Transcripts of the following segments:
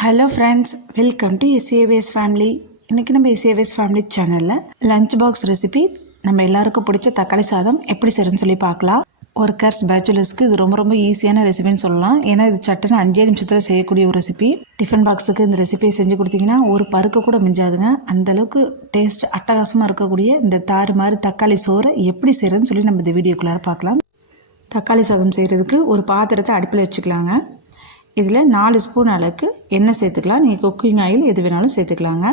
Hello friends welcome to S A V S family இன்றைக்கி நம்ம S A V S family சேனலில் lunch box recipe நம்ம எல்லாருக்கும் பிடிச்ச தக்காளி சாதம் எப்படி செய்யறதுன்னு சொல்லி பார்க்கலாம். ஒர்க்கர்ஸ் பேச்சுலர்ஸ்க்கு இது ரொம்ப ரொம்ப ஈஸியான ரெசிபின்னு சொல்லலாம். ஏன்னா இது சட்டுன்னு அஞ்சே நிமிஷத்தில் செய்யக்கூடிய ஒரு ரெசிபி டிஃபன் பாக்ஸுக்கு இந்த ரெசிபியை செஞ்சு கொடுத்தீங்கன்னா ஒரு பருக்க கூட மிஞ்சாதுங்க. அந்த அளவுக்கு டேஸ்ட் அட்டகாசமாக இருக்கக்கூடிய இந்த தாறு மாதிரி தக்காளி சோறு எப்படி செய்கிறதுன்னு சொல்லி நம்ம இந்த வீடியோக்குள்ளார பார்க்கலாம். தக்காளி சாதம் செய்கிறதுக்கு ஒரு பாத்திரத்தை அடுப்பில் வச்சுக்கலாங்க. இதில் நாலு ஸ்பூன் அளவுக்கு எண்ணெய் சேர்த்துக்கலாம். நீங்கள் குக்கிங் ஆயில் எது வேணாலும் சேர்த்துக்கலாங்க.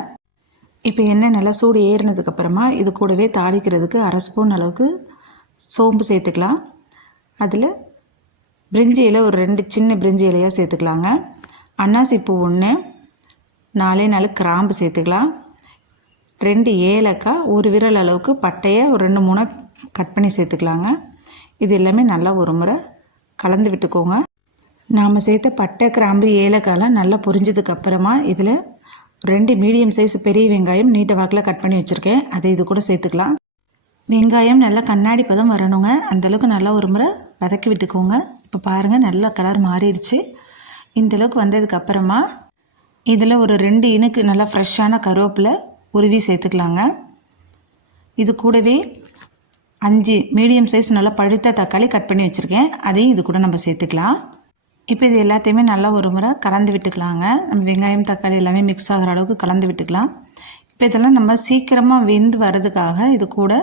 இப்போ எண்ணெய் நல்லா சூடு ஏறினதுக்கப்புறமா இது கூடவே தாளிக்கிறதுக்கு அரை ஸ்பூன் அளவுக்கு சோம்பு சேர்த்துக்கலாம். அதில் பிரிஞ்சி இலை ஒரு ரெண்டு சின்ன பிரிஞ்சி இலையாக சேர்த்துக்கலாங்க. அன்னாசி பூ ஒன்று நாலே நாலு கிராம்பு சேர்த்துக்கலாம். ரெண்டு ஏலக்காய் ஒரு விரல் அளவுக்கு பட்டையை ஒரு ரெண்டு மூணு கட் பண்ணி சேர்த்துக்கலாங்க. இது எல்லாமே நல்லா ஒரு முறை கலந்து விட்டுக்கோங்க. நாம் சேர்த்த பட்டை கிராம்பு ஏலக்காய்லாம் நல்லா பொரிஞ்சதுக்கு அப்புறமா இதில் ரெண்டு மீடியம் சைஸ் பெரிய வெங்காயம் நீட்ட வாக்கில் கட் பண்ணி வச்சுருக்கேன். அதை இது கூட சேர்த்துக்கலாம். வெங்காயம் நல்லா கண்ணாடி பதம் வரணுங்க. அந்தளவுக்கு நல்லா ஒரு முறை வதக்கி விட்டுக்கோங்க. இப்போ பாருங்கள் நல்லா கலர் மாறிடுச்சு. இந்தளவுக்கு வந்ததுக்கு அப்புறமா இதில் ஒரு ரெண்டு இனுக்கு நல்லா ஃப்ரெஷ்ஷான கருவேப்பிலை உருவி சேர்த்துக்கலாங்க. இது கூடவே அஞ்சு மீடியம் சைஸ் நல்லா பழுத்த தக்காளி கட் பண்ணி வச்சுருக்கேன். அதையும் இது கூட நம்ம சேர்த்துக்கலாம். இப்போ இது எல்லாத்தையுமே நல்லா ஒரு முறை கலந்து விட்டுக்கலாங்க. நம்ம வெங்காயம் தக்காளி எல்லாமே மிக்ஸ் ஆகிற அளவுக்கு கலந்து விட்டுக்கலாம். இப்போ இதெல்லாம் நம்ம சீக்கிரமாக வெந்து வர்றதுக்காக இது கூட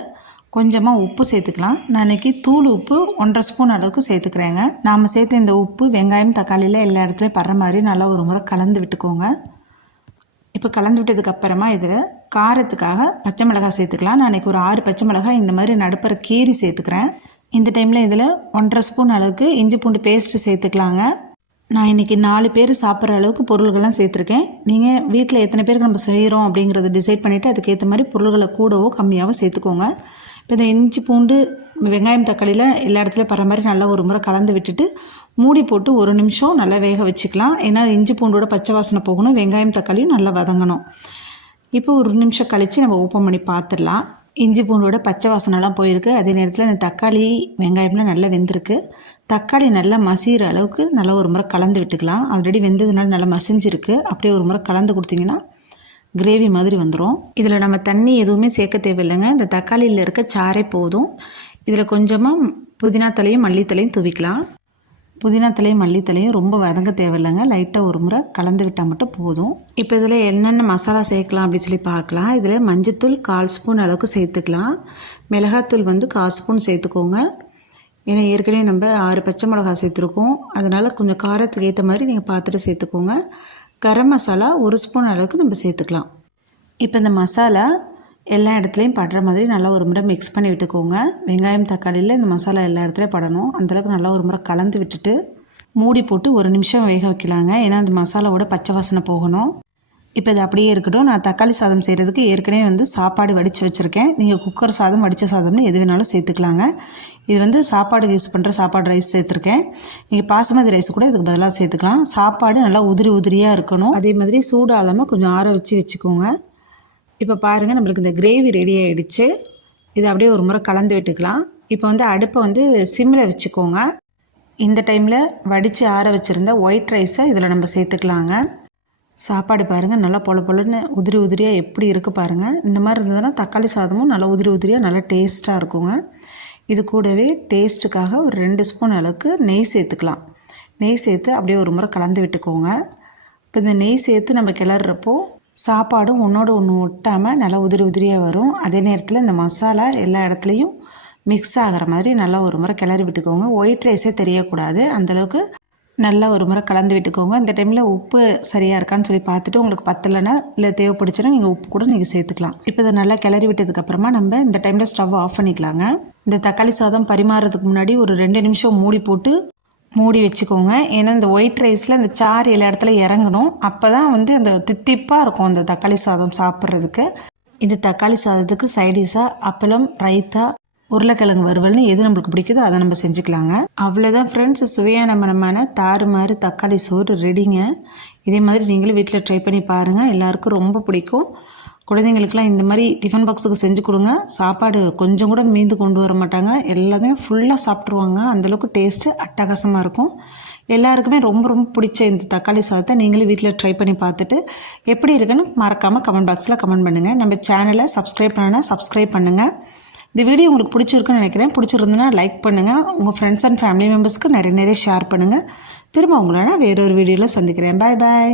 கொஞ்சமாக உப்பு சேர்த்துக்கலாம். நான் இன்றைக்கி தூள் உப்பு ஒன்றரை ஸ்பூன் அளவுக்கு சேர்த்துக்கிறேங்க. நாம் சேர்த்த இந்த உப்பு வெங்காயம் தக்காளியில் எல்லா இடத்துலையும் படுற மாதிரி நல்லா ஒரு முறை கலந்து விட்டுக்கோங்க. இப்போ கலந்து விட்டதுக்கப்புறமா இதில் காரத்துக்காக பச்சை மிளகாய் சேர்த்துக்கலாம். நான் இன்றைக்கி ஒரு ஆறு பச்சை மிளகாய் இந்த மாதிரி நடுப்புற கீரி சேர்த்துக்கிறேன். இந்த டைமில் இதில் ஒன்றரை ஸ்பூன் அளவுக்கு இஞ்சி பூண்டு பேஸ்ட்டு சேர்த்துக்கலாங்க. நான் இன்றைக்கி நாலு பேர் சாப்பிட்ற அளவுக்கு பொருள்கள்லாம் சேர்த்துருக்கேன். நீங்கள் வீட்டில் எத்தனை பேருக்கு நம்ம செய்கிறோம் அப்படிங்கிறத டிசைட் பண்ணிவிட்டு அதுக்கேற்ற மாதிரி பொருள்களை கூடவோ கம்மியாகவோ சேர்த்துக்கோங்க. இப்போ இந்த இஞ்சி பூண்டு வெங்காயம் தக்காளியில் எல்லா இடத்துலையும் பர மாதிரி நல்லா ஒரு முறை கலந்து விட்டுட்டு மூடி போட்டு ஒரு நிமிஷம் நல்லா வேக வச்சுக்கலாம். ஏன்னா இஞ்சி பூண்டோட பச்சை வாசனை போகணும் வெங்காயம் தக்காளியும் நல்லா வதங்கணும். இப்போ ஒரு நிமிஷம் கழித்து நம்ம ஓப்பன் பண்ணி பார்த்துடலாம். இஞ்சி பூண்டோட பச்சை வாசனைலாம் போயிருக்கு. அதே நேரத்தில் இந்த தக்காளி வெங்காயம்லாம் நல்லா வெந்திருக்கு. தக்காளி நல்லா மசிகிற அளவுக்கு நல்லா ஒரு முறை கலந்து விட்டுக்கலாம். ஆல்ரெடி வெந்ததுனால நல்லா மசிஞ்சிருக்கு. அப்படியே ஒரு முறை கலந்து கொடுத்தீங்கன்னா கிரேவி மாதிரி வந்துடும் இதில் நம்ம தண்ணி எதுவுமே சேர்க்க தேவையில்லைங்க. இந்த தக்காளியில் இருக்க சாறே போதும். இதில் கொஞ்சமாக புதினா தலையும் மல்லித்தலையும் துவிக்கலாம். புதினா மல்லித்தலையும் ரொம்ப வதங்க தேவையில்லைங்க. லைட்டாக ஒரு முறை கலந்து விட்டால் மட்டும் போதும். இப்போ இதில் என்னென்ன மசாலா சேர்க்கலாம் அப்படின்னு சொல்லி பார்க்கலாம். இதில் மஞ்சத்தூள் கால் ஸ்பூன் அளவுக்கு சேர்த்துக்கலாம். மிளகாத்தூள் வந்து கால் ஸ்பூன் சேர்த்துக்கோங்க. ஏன்னா ஏற்கனவே நம்ம ஆறு பச்சை மிளகா சேர்த்துருக்கோம். அதனால் கொஞ்சம் காரத்துக்கு ஏற்ற மாதிரி நீங்கள் பார்த்துட்டு சேர்த்துக்கோங்க. கரம் மசாலா ஒரு ஸ்பூன் அளவுக்கு நம்ம சேர்த்துக்கலாம். இப்போ இந்த மசாலா எல்லா இடத்துலையும் படுற மாதிரி நல்லா ஒரு முறை மிக்ஸ் பண்ணி விட்டுக்கோங்க. வெங்காயம் தக்காளியில் இந்த மசாலா எல்லா இடத்துலையும் படணும். அந்தளவுக்கு நல்லா ஒரு முறை கலந்து விட்டுட்டு மூடி போட்டு ஒரு நிமிஷம் வேக வைக்கலாங்க. ஏன்னா அந்த மசாலாவோட பச்சை வாசனை போகணும். இப்போ இது அப்படியே இருக்கட்டும். நான் தக்காளி சாதம் செய்கிறதுக்கு ஏற்கனவே வந்து சாப்பாடு வடித்து வச்சுருக்கேன். நீங்கள் குக்கர் சாதம் வடித்த சாதம்னு எது வேணாலும் சேர்த்துக்கலாங்க. இது வந்து சாப்பாடு யூஸ் பண்ணுற சாப்பாடு ரைஸ் சேர்த்துருக்கேன். நீங்கள் பாசுமதி ரைஸ் கூட இதுக்கு பதிலாக சேர்த்துக்கலாம். சாப்பாடு நல்லா உதிரி உதிரியாக இருக்கணும். அதே மாதிரி சூடாகாமல் கொஞ்சம் ஆற வச்சு வச்சுக்கோங்க. இப்போ பாருங்கள் நம்மளுக்கு இந்த கிரேவி ரெடி ஆகிடுச்சு இது அப்படியே ஒரு முறை கலந்து விட்டுக்கலாம். இப்போ வந்து அடுப்பை வந்து சிம்மில் வச்சுக்கோங்க. இந்த டைமில் வடித்து ஆற வச்சுருந்த ஒயிட் ரைஸை இதில் நம்ம சேர்த்துக்கலாங்க. சாப்பாடு பாருங்கள் நல்லா பொல பொலன்னு உதிரி உதிரியாக எப்படி இருக்குது பாருங்கள் இந்த மாதிரி இருந்ததுன்னா தக்காளி சாதமும் நல்லா உதிரி உதிரியாக நல்லா டேஸ்ட்டாக இருக்குங்க. இது கூடவே டேஸ்ட்டுக்காக ஒரு ரெண்டு ஸ்பூன் அளவுக்கு நெய் சேர்த்துக்கலாம். நெய் சேர்த்து அப்படியே ஒரு முறை கலந்து விட்டுக்கோங்க. இப்போ இந்த நெய் சேர்த்து நம்ம கிளறப்போ சாப்பாடும் ஒன்றோட ஒன்று ஒட்டாமல் நல்லா உதிரி உதிரியாக வரும். அதே நேரத்தில் இந்த மசாலா எல்லா இடத்துலையும் மிக்ஸ் ஆகிற மாதிரி நல்லா ஒரு முறை கிளறி விட்டுக்கோங்க. ஒயிட் ரைஸே தெரியக்கூடாது. அந்தளவுக்கு நல்லா ஒரு முறை கலந்து விட்டுக்கோங்க. இந்த டைமில் உப்பு சரியாக இருக்கான்னு சொல்லி பார்த்துட்டு உங்களுக்கு பத்தலைன்னா இல்லை தேவைப்படுச்சுன்னா நீங்கள் உப்பு கூட நீங்கள் சேர்த்துக்கலாம். இப்போ இதை நல்லா கிளறி விட்டதுக்கப்புறமா நம்ம இந்த டைமில் ஸ்டவ் ஆஃப் பண்ணிக்கலாங்க. இந்த தக்காளி சாதம் பரிமாறுறதுக்கு முன்னாடி ஒரு ரெண்டு நிமிஷம் மூடி போட்டு மூடி வச்சுக்கோங்க. ஏன்னா இந்த ஒயிட் ரைஸில் அந்த சாறு எல்லா இடத்துல இறங்கணும். அப்போ தான் வந்து அந்த தித்திப்பாக இருக்கும் அந்த தக்காளி சாதம் சாப்பிட்றதுக்கு. இந்த தக்காளி சாதத்துக்கு சைடிஷாக அப்பளம் ரைத்தா உருளைக்கிழங்கு வறுவல்னு எது நம்மளுக்கு பிடிக்குதோ அதை நம்ம செஞ்சுக்கலாங்க. அவ்வளோதான் ஃப்ரெண்ட்ஸ் சுவையான மனமான தாறுமாறு தக்காளி சோறு ரெடிங்க இதே மாதிரி நீங்களும் வீட்டில் ட்ரை பண்ணி பாருங்கள் எல்லாருக்கும் ரொம்ப பிடிக்கும். குழந்தைங்களுக்கெல்லாம் இந்த மாதிரி டிஃபன் பாக்ஸுக்கு செஞ்சு கொடுங்க. சாப்பாடு கொஞ்சம் கூட மீந்து கொண்டு வர மாட்டாங்க. எல்லாத்தையும் ஃபுல்லாக சாப்பிட்ருவாங்க அந்தளவுக்கு டேஸ்ட்டு அட்டகாசமாக இருக்கும். எல்லாருக்குமே ரொம்ப ரொம்ப பிடிச்ச இந்த தக்காளி சாதத்தை நீங்களும் வீட்டில் ட்ரை பண்ணி பார்த்துட்டு எப்படி இருக்குன்னு மறக்காமல் கமெண்ட் பாக்ஸில் கமெண்ட் பண்ணுங்கள் நம்ம சேனலை சப்ஸ்கிரைப் பண்ணனா சப்ஸ்கிரைப் பண்ணுங்கள் இந்த வீடியோ உங்களுக்கு பிடிச்சிருக்குன்னு நினைக்கிறேன். பிடிச்சிருந்துன்னா லைக் பண்ணுங்கள் உங்கள் ஃப்ரெண்ட்ஸ் அண்ட் ஃபேமிலி மெம்பர்ஸ்க்கு நிறைய நிறைய ஷேர் பண்ணுங்கள் திரும்ப உங்களை நான் வேறொரு வீடியோவில் சந்திக்கிறேன். பாய் பாய்